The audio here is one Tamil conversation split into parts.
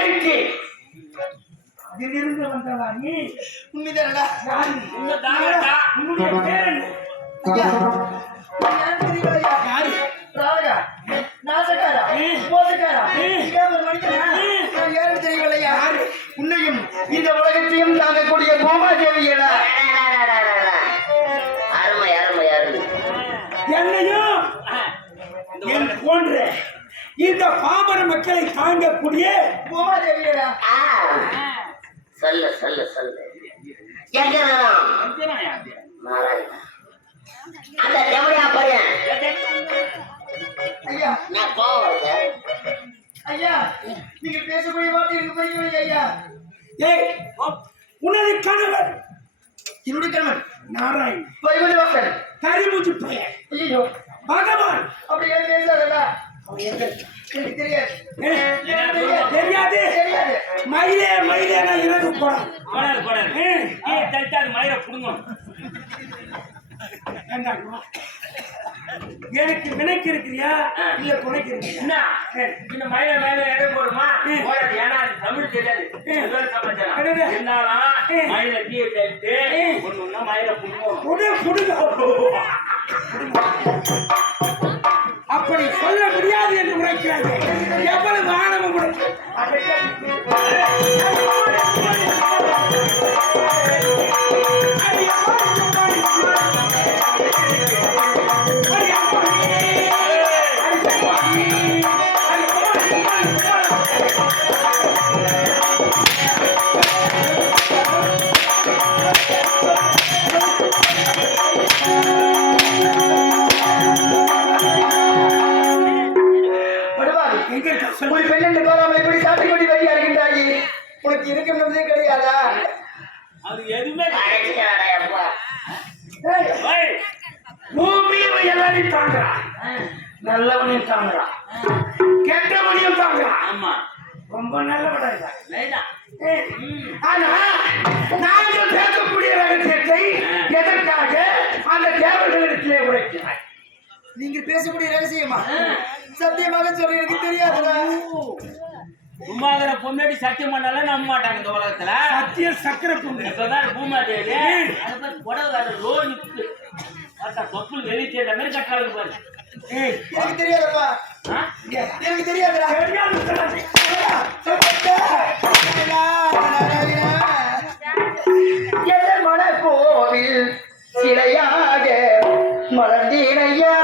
யாருக்கு அதிலிருந்து வந்தவா நீ உண்மைதானடா யாரு உங்க தானடா. உன்னுடைய பேர் என்ன? ஐயா யாருக்கு தெரியலையா யாரு ராவகா நாசகாரா ம். மோசக்காரா ம். இங்கே ஒரு மனிதனா ம். நான் யாருக்கு தெரியவில்லையா யாரு? உன்னையும் இந்த உலகத்தையும் தாங்கக்கூடிய பூமாதேவியடா அருமை அருமை அருமை என்னையும் என் போன்ற இந்த பாமர மக்களை தாங்கக்கூடிய சொல்லு சொல்லு சொல்லு. அந்த தேவடியா பையன். ஐயா. நான் கோவம் ஐயா நீங்க பேசக்கூடிய வார்த்தை எனக்கு புரியவில்லை ஐயா. ஏய் உனது கணவர். என்னுடைய நாராயண். ஐயோ பகவான். அப்படி ஏன் தெரியாது மயிலே மயிலே நான் இறகு போறேன் போடாது, போடாது. தள்ளிட்டு அது மயிரை புடுங்கும். எனக்கு வினைக்கு இருக்கிறியா இல்ல துணைக்கு இருக்கிறியா? இந்த மயிரை மேல எடை போடுமா? ஏன்னா தமிழ் தெரியாது. ம். ஏதோ சமாச்சாரம். அடடே. இருந்தாலும் ம். மயிரை கீழே தள்ளிட்டு ம். ஒண்ணு ஒண்ணா மயிரை புடுங்கும். புடு புடுங்க அப்படி சொல்ல முடியாது என்று உரைக்கிறது எவ்வளவு ஆணவம் உனக்கு இருக்கும் என்பதே கிடையாதா? அது எதுவுமே பூமியும் எல்லாரையும் தாங்குறான் நல்லவனையும் தாங்குறான் கெட்டவனையும் தாங்குறான் ஆமா. ரொம்ப நல்லவனா ஆனா நாங்கள் பேசக்கூடிய ரகசியத்தை எதற்காக அந்த தேவர்களிடத்திலே உரைக்கிறாய்? நீங்க பேசக்கூடிய ரகசியமா? சத்தியமாக சொல்ற எனக்கு தெரியாதுடா. உமாகிற பொண்ணாடி சத்தியம் பண்ணாலும் நம்ப மாட்டாங்க இந்த உலகத்துல. சத்திய சக்கர பொண்ணு. இப்பதான் அதை பார்த்து புடவை பார்த்தா தொப்புள் வெளியே சேர்ந்த மாதிரி கட்டாளுக்கு பாரு. ஏய். எனக்கு தெரியாதப்பா? எனக்கு தெரியாதுடா. தெரியாது. எதன் மனக்கோவில் சிலையாக மலர்ந்தீனையா?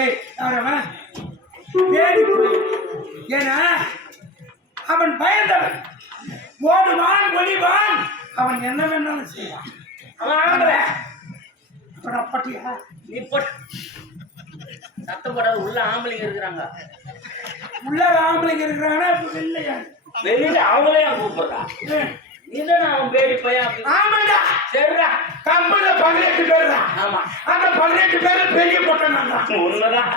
ஏய் அவன் பேடி பையன் ஏன்னா அவன் பயந்தவன். ஓடுவான் ஒளிவான். அவன் என்ன வேணாலும் செய்வான். அவன் அப்புறம் பட்டியா நீ போட்டு சத்தம் போடாத உள்ள ஆம்பளைங்க இருக்கிறாங்க. உள்ள ஆம்பளைங்க இருக்கிறானா இப்ப இல்லையா வெளியில அவங்களே கூப்பிடுறா. நீ தானே அவன் பேடி பையன் ஆமாண்டா சரிடா. கம்பெனில பதினெட்டு பேர் தான். ஆமா. அந்த பதினெட்டு பேர் பெரிய பொட்டன் தான் உண்மைதான்.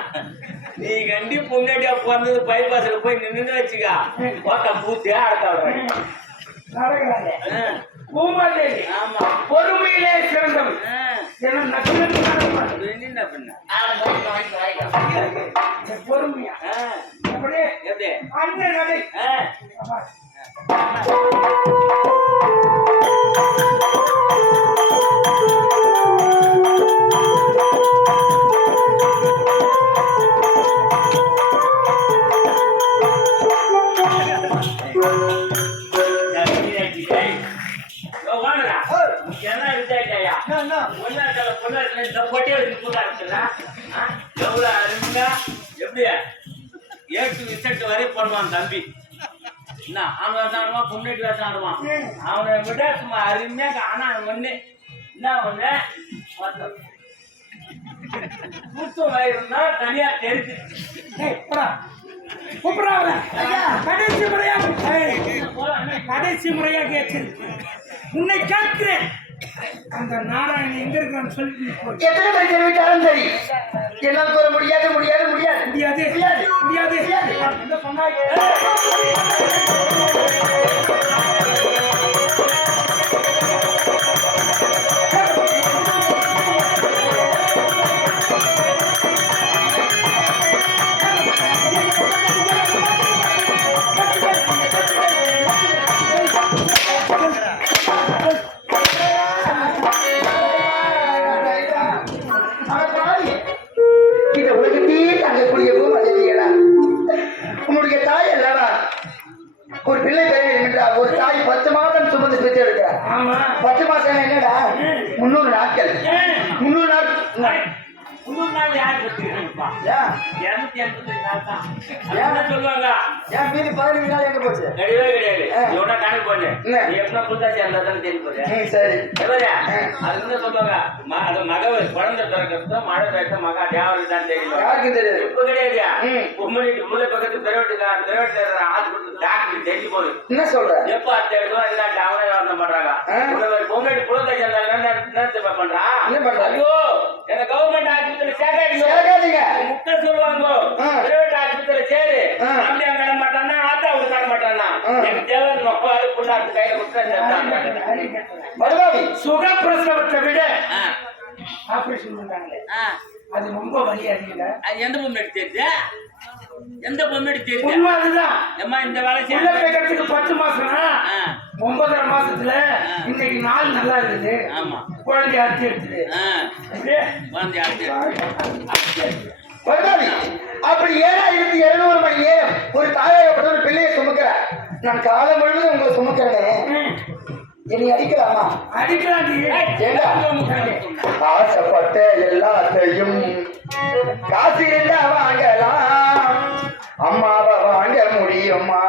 நீ கண்டி பொங்கடியா பிறந்தது பைபாஸ்ல போய் நின்னு வச்சுக்கா. ஓட்ட பூத்தியா அடுத்த பூமாதேவி ஆமா. பொறுமையிலே சிறந்தவன். ஆ. ஏன்னா வாங்கிக்கோ பொறுமையா. அப்படியே எப்படி? அண்ணன் நடை. பொண்ணாட்டல பொண்ணாட்டல இந்த பொட்டியை வச்சு இருக்குல்ல? எவ்வளவு அருமையா? எப்படியா? ஏட்டு விசட்டு வரை போடுவான் தம்பி. என்ன அவன் வேஷம் ஆடுவான் வேஷம் ஆடுவான். அவனை விட சும்மா அருமையா ஆனா ஒண்ணு என்ன ஒண்ணு? கூச்சம் வயிறுனா தனியா தெரிஞ்சு. அவனை. கடைசி முறையா. கடைசி முறையா கேட்கிறேன் உன்னை கேட்கிறேன். அந்த நாராயணன் எங்க இருக்கான்னு சொல்லி. எத்தனை பேர் தெரிவித்தாலும் சரி. என்னால் கூற முடியாது முடியாது முடியாது. முடியாது முடியாது. என்ன சொன்னாங்க பத்து மாசம் என்னடா? முன்னூறு நாட்கள். முன்னூறு நாட்கள் முன்னூறு நாள் யார்? இருநூத்தி தான். சொல்லுவாங்க. ஏன் மீதி பதினஞ்சு நாள் எங்க போச்சு? கிடையவே கிடையாது. இவனா கணக்கு எப்படின்னா புத்தாச்சி இருந்தா தானே தெரியும் சரி. எவரே அது என்ன சொல்லுவாங்க. ம- அது மகவு குழந்தை பிறக்கிறது மழை பெய்ய மகா தேவருக்கு தான் தெரியும்? யாருக்கும் தெரியாது. இப்ப கிடையாதுயா ம். உம்மனிட்டு முல்லை பக்கத்து டாக்டர் தெரிஞ்சு போகுது என்ன சொல்ற? எப்ப அத்தை இல்லாட்டி அவனே யோசனை பண்றாங்க பொங்கல் புலத்தை சேர்ந்தாங்க என்ன பண்றா? என்ன பண்றா? ஐயோ! என்ன கவர்மெண்ட் ஆஸ்பத்திரி சேர்க்காதீங்க. கேட்காதீங்க முட்டை சொல்லுவாங்க. பிரைவேட் ஆஸ்பத்திரியில சேரு. தம்பி அங்க கட மாட்டானா ஆத்தா அவங்க கட மாட்டானா ஆ. எனக்கு தேவை நொப்பாது புண்ணாக்கு கையில கொடுத்தா சேர்த்தாங்க படுவாவி சுகப்பிரசவத்தை விட ஆ. ஆபரேஷன் பண்ணாங்களே. அது ரொம்ப வலி அறியல அது எந்த பொம்மை தெரியுது எந்த பொம்மை தெரியுது உண்மை அதுதான். ஏம்மா இந்த வேலை உள்ள செய்ய பேக்கிறதுக்கு பத்து மாசம்னா ஆ. ஒன்பதரை மாசத்துல இன்னைக்கு நாள் நல்லா இருக்குது. ஆமா. குழந்தை அறுத்து எடுத்துது குழந்தை படுவாவி அப்படி ஏழாயிரத்தி இருநூறு மணி நேரம் ஒரு தாயாகப்பட்ட ஒரு பிள்ளையை சுமக்கிறார் நான் காலம் முழுவதும் உங்களை சுமக்கிறேனே. என்னை அடிக்கலாமா? அடிக்கலாம் ஆசைப்பட்ட எல்லாத்தையும் காசு இருந்தா வாங்கலாம். அம்மாவை வாங்க முடியுமா?